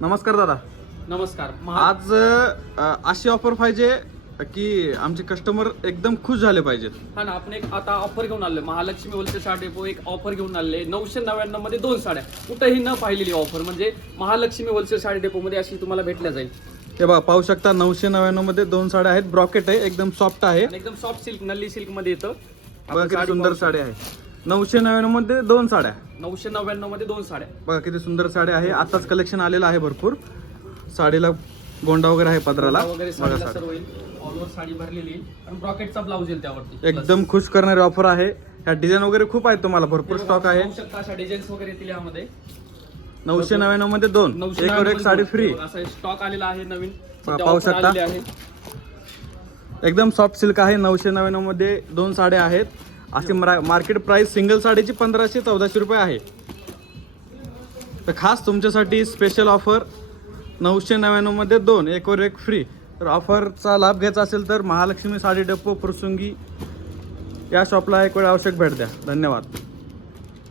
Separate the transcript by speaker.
Speaker 1: नमस्कार दादा.
Speaker 2: नमस्कार. महा-
Speaker 1: आज अ, अशी ऑफर पाहिजे की आमचे कस्टमर एकदम खुश झाले पाहिजेत.
Speaker 2: हा ना आपण एक आता ऑफर घेऊन आलोय. महालक्ष्मी होलसेल साडी डेपो एक ऑफर घेऊन आले नऊशे नव्याण्णवमध्ये दोन साड्या. कुठेही न पाहिलेली ऑफर म्हणजे महालक्ष्मी होलसेल साडी डेपो मध्ये अशी तुम्हाला भेटल्या जाईल.
Speaker 1: हे बघा पाहू शकता नऊशे नव्याण्णवमध्ये दोन साड्या आहेत. ब्रॉकेट आहे एकदम सॉफ्ट आहे.
Speaker 2: आणि एकदम सॉफ्ट सिल्क नल्ली सिल्कमध्ये येतं.
Speaker 1: बघा किती सुंदर
Speaker 2: पाहू
Speaker 1: साडी आहे. नऊशे नव्याण्णवमध्ये दोन साड्या.
Speaker 2: नऊशे नव्याण्णवमध्ये दोन साड्या.
Speaker 1: बघा किती सुंदर साड्या आहे. आताच कलेक्शन आलेलं आहे भरपूर. साडीला गोंडा वगैरे आहे पदराला.
Speaker 2: वगैरे
Speaker 1: बघा
Speaker 2: साडीला
Speaker 1: साडी.
Speaker 2: सर्व येईल. ऑल ओव्हर साडी भरलेली येईल. आणि ब्रॉकेटचा ब्लाऊज येईल त्यावरती.
Speaker 1: एकदम खुश करणारी ऑफर आहे. ह्या डिझाईन वगैरे खूप आहेत तुम्हाला. भरपूर स्टॉक आहे.
Speaker 2: पाहू शकता अशा डिझाईन्स वगैरे येतील यामध्ये.
Speaker 1: नऊशे नव्याण्णवमध्ये दोन.
Speaker 2: नऊशे
Speaker 1: एक साडी फ्री
Speaker 2: असा स्टॉक आलेला आहे नवीन. सध्या
Speaker 1: पाहू
Speaker 2: offer
Speaker 1: शकता.
Speaker 2: आलेली आहे.
Speaker 1: एकदम सॉफ्ट सिल्क आहे. नऊशे नव्याण्णवमध्ये दोन साड्या आहेत. अशी मार्केट प्राइस सिंगल साडीची पंधराशे चौदाशे रुपये आहे. तर खास तुमच्यासाठी स्पेशल ऑफर नऊशे नव्याण्णवमध्ये दोन एकवर एक फ्री तर ऑफरचा लाभ घ्यायचा असेल तर महालक्ष्मी साडी डप्पो प्रसुंगी या शॉपला एक वेळ आवश्यक भेट द्या. धन्यवाद.